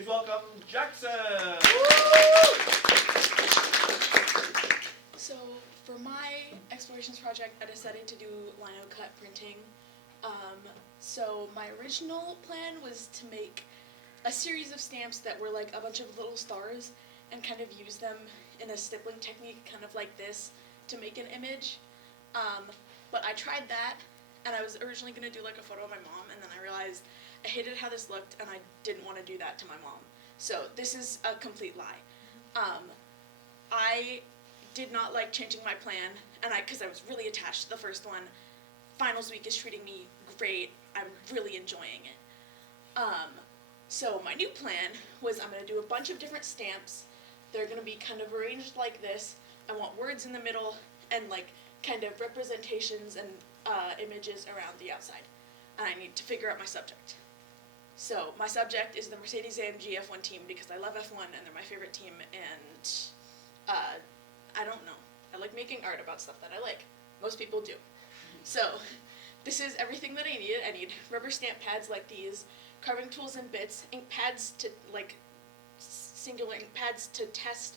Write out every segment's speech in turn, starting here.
Please welcome Jackson. So for my explorations project, I decided to do lino cut printing. So my original plan was to make a series of stamps that were like a bunch of little stars and kind of use them in a stippling technique, kind of like this, to make an image. But I tried that, and I was originally going to do like a photo of my mom, and then I realized I hated how this looked, and I didn't want to do that to my mom. So this is a complete lie. I did not like changing my plan, and because I was really attached to the first one. Finals week is treating me great. I'm really enjoying it. So my new plan was I'm going to do a bunch of different stamps. They're going to be kind of arranged like this. I want words in the middle and like kind of representations and images around the outside. And I need to figure out my subject. So my subject is the Mercedes-AMG F1 team because I love F1 and they're my favorite team, and I don't know. I like making art about stuff that I like. Most people do. So this is everything that I needed. I need rubber stamp pads like these, carving tools and bits, ink pads to like singular ink pads to test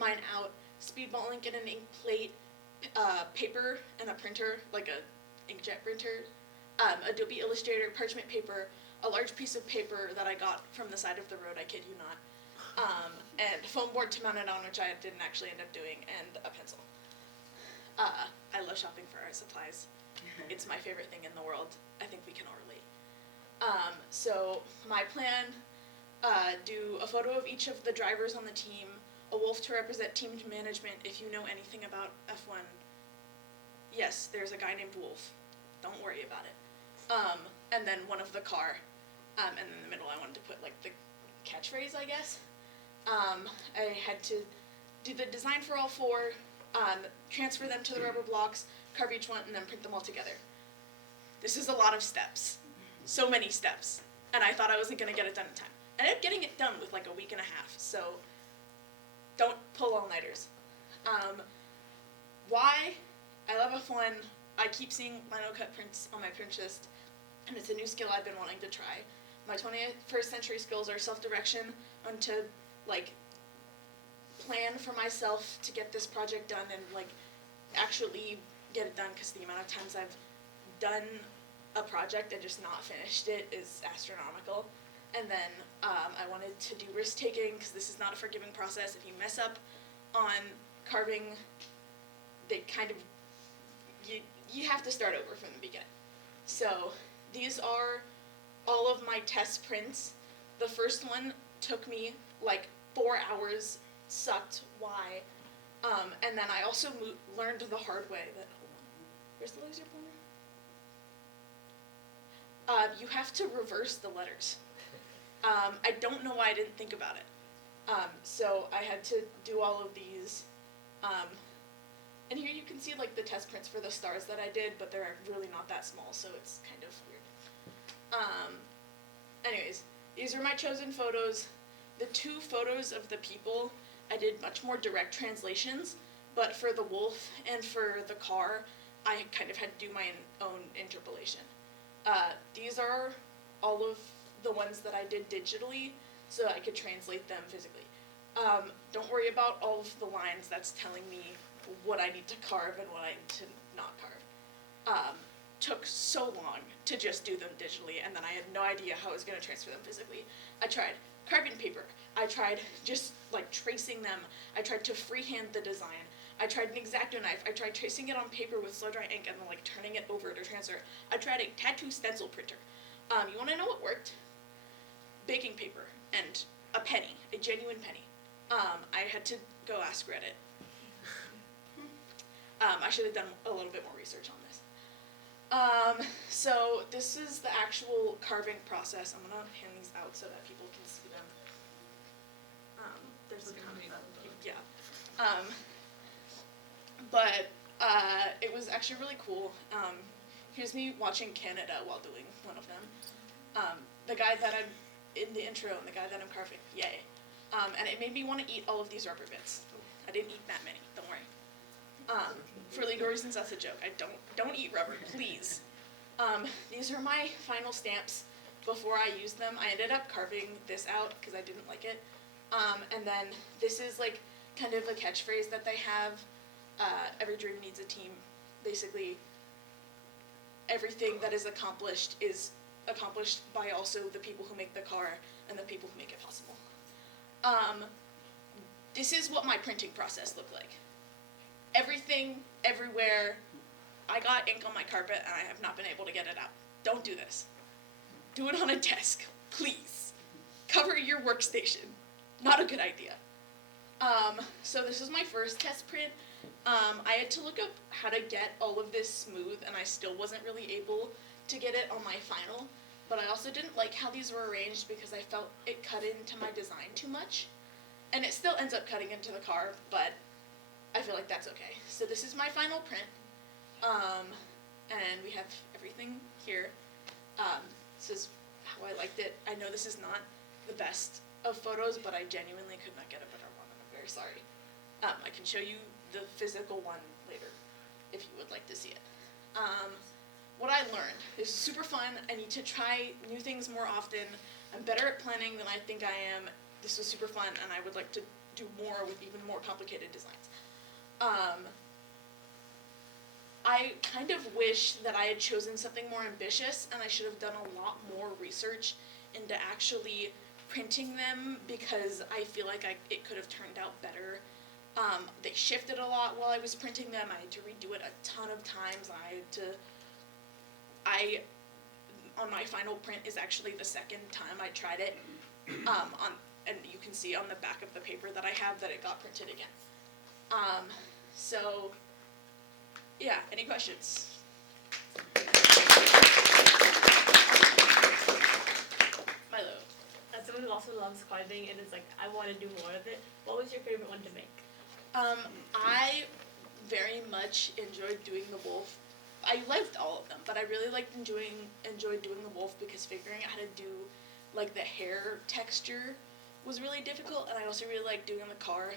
mine out, speedball ink and an ink plate, paper and a printer, like a inkjet printer, Adobe Illustrator, parchment paper, a large piece of paper that I got from the side of the road, I kid you not, and foam board to mount it on, which I didn't actually end up doing, and a pencil. I love shopping for art supplies. It's my favorite thing in the world. I think we can all relate. So my plan, do a photo of each of the drivers on the team, a wolf to represent team management. If you know anything about F1, yes, there's a guy named Wolf. Don't worry about it. And then one of the car. And then in the middle I wanted to put like the catchphrase, I guess. I had to do the design for all four, transfer them to the rubber blocks, carve each one, and then print them all together. This is a lot of steps. So many steps. And I thought I wasn't going to get it done in time. I ended up getting it done with like a week and a half, so don't pull all-nighters. Why? I love F1. I keep seeing lino cut prints on my Pinterest, and it's a new skill I've been wanting to try. My 21st century skills are self-direction, and to like plan for myself to get this project done and like actually get it done, because the amount of times I've done a project and just not finished it is astronomical. And then I wanted to do risk-taking, because this is not a forgiving process. If you mess up on carving, they kind of, you have to start over from the beginning. So these are all of my test prints. The first one took me like 4 hours, sucked, why? And then I also learned the hard way that, hold on, where's the laser pointer? You have to reverse the letters. I don't know why I didn't think about it. So I had to do all of these. And here you can see like the test prints for the stars that I did, but they're really not that small, so it's kind of weird. Anyways, these are my chosen photos. The 2 photos of the people, I did much more direct translations, but for the wolf and for the car, I kind of had to do my own interpolation. These are all of the ones that I did digitally, so I could translate them physically. Don't worry about all of the lines. That's telling me what I need to carve and what I need to not carve. Took so long to just do them digitally, and then I had no idea how I was going to transfer them physically. I tried carbon paper. I tried just like tracing them. I tried to freehand the design. I tried an X-Acto knife. I tried tracing it on paper with slow dry ink and then like turning it over to transfer. I tried a tattoo stencil printer. You want to know what worked? Baking paper and a penny, a genuine penny. I had to go ask Reddit. I should have done a little bit more research on this. So this is the actual carving process. I'm gonna hand these out so that people can see them. There's a ton of them. Yeah. But it was actually really cool. Here's me watching Canada while doing one of them. The guy that I'm in the intro and the guy that I'm carving, yay. And it made me want to eat all of these rubber bits. I didn't eat that many, don't worry. For legal reasons, that's a joke. I don't eat rubber, please. These are my final stamps. before I used them, I ended up carving this out because I didn't like it. And then this is like kind of a catchphrase that they have. Every dream needs a team. Basically, everything that is accomplished by also the people who make the car and the people who make it possible. This is what my printing process looked like. Everything, everywhere. I got ink on my carpet and I have not been able to get it out. Don't do this. Do it on a desk, please. Cover your workstation. Not a good idea. So this was my first test print. I had to look up how to get all of this smooth, and I still wasn't really able to get it on my final. But I also didn't like how these were arranged because I felt it cut into my design too much. And it still ends up cutting into the car, but I feel like that's okay. So this is my final print. And we have everything here. This is how I liked it. I know this is not the best of photos, but I genuinely could not get a better one, and I'm very sorry. I can show you the physical one later if you would like to see it. What I learned, this is super fun. I need to try new things more often. I'm better at planning than I think I am. This was super fun, and I would like to do more with even more complicated designs. I kind of wish that I had chosen something more ambitious, and I should have done a lot more research into actually printing them because I feel like it could have turned out better. They shifted a lot while I was printing them. I had to redo it a ton of times. On my final print is actually the second time I tried it. And you can see on the back of the paper that I have that it got printed again. So, yeah, any questions? Milo. As someone who also loves carving and is like, I want to do more of it, what was your favorite one to make? I very much enjoyed doing the wolf. I liked all of them, but I really enjoyed doing the wolf because figuring out how to do like the hair texture was really difficult, and I also really liked doing the car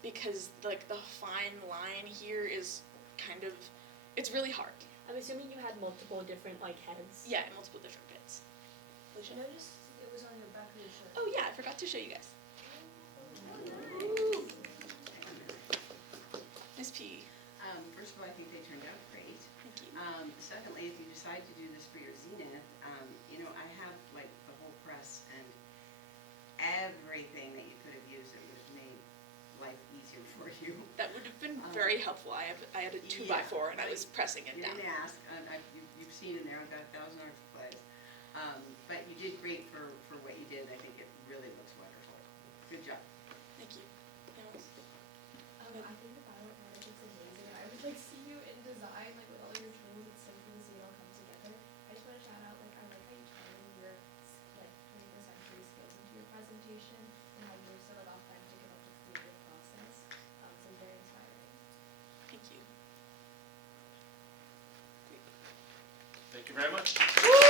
because like the fine line here is kind of, it's really hard. I'm assuming you had multiple different like heads. Yeah, multiple different bits. I noticed it was on your back of your shirt. Oh yeah, I forgot to show you guys. Miss P. First of all, I think they turned out great. Thank you. Secondly, if you decide to do this for your zenith, I have like the whole press and everything that you could have used that would have made life easier for you. That would have been very helpful. I had a 2x4 and I was pressing it You down. didn't ask. You've seen in there. I've got 1,000 arts of plays. But you did great for what you did. I think it really looks wonderful. Good job. Thank you. Anyone else? I think the battle of Atlantic is amazing. I would like see you in design, like with all your tools and stuff, and see it all come together. I just want to shout out, like I like how you tie in your like 21st century skills into your presentation and how you're so like authentic about the creative process. So very inspiring. Thank you. Thank you very much. Woo!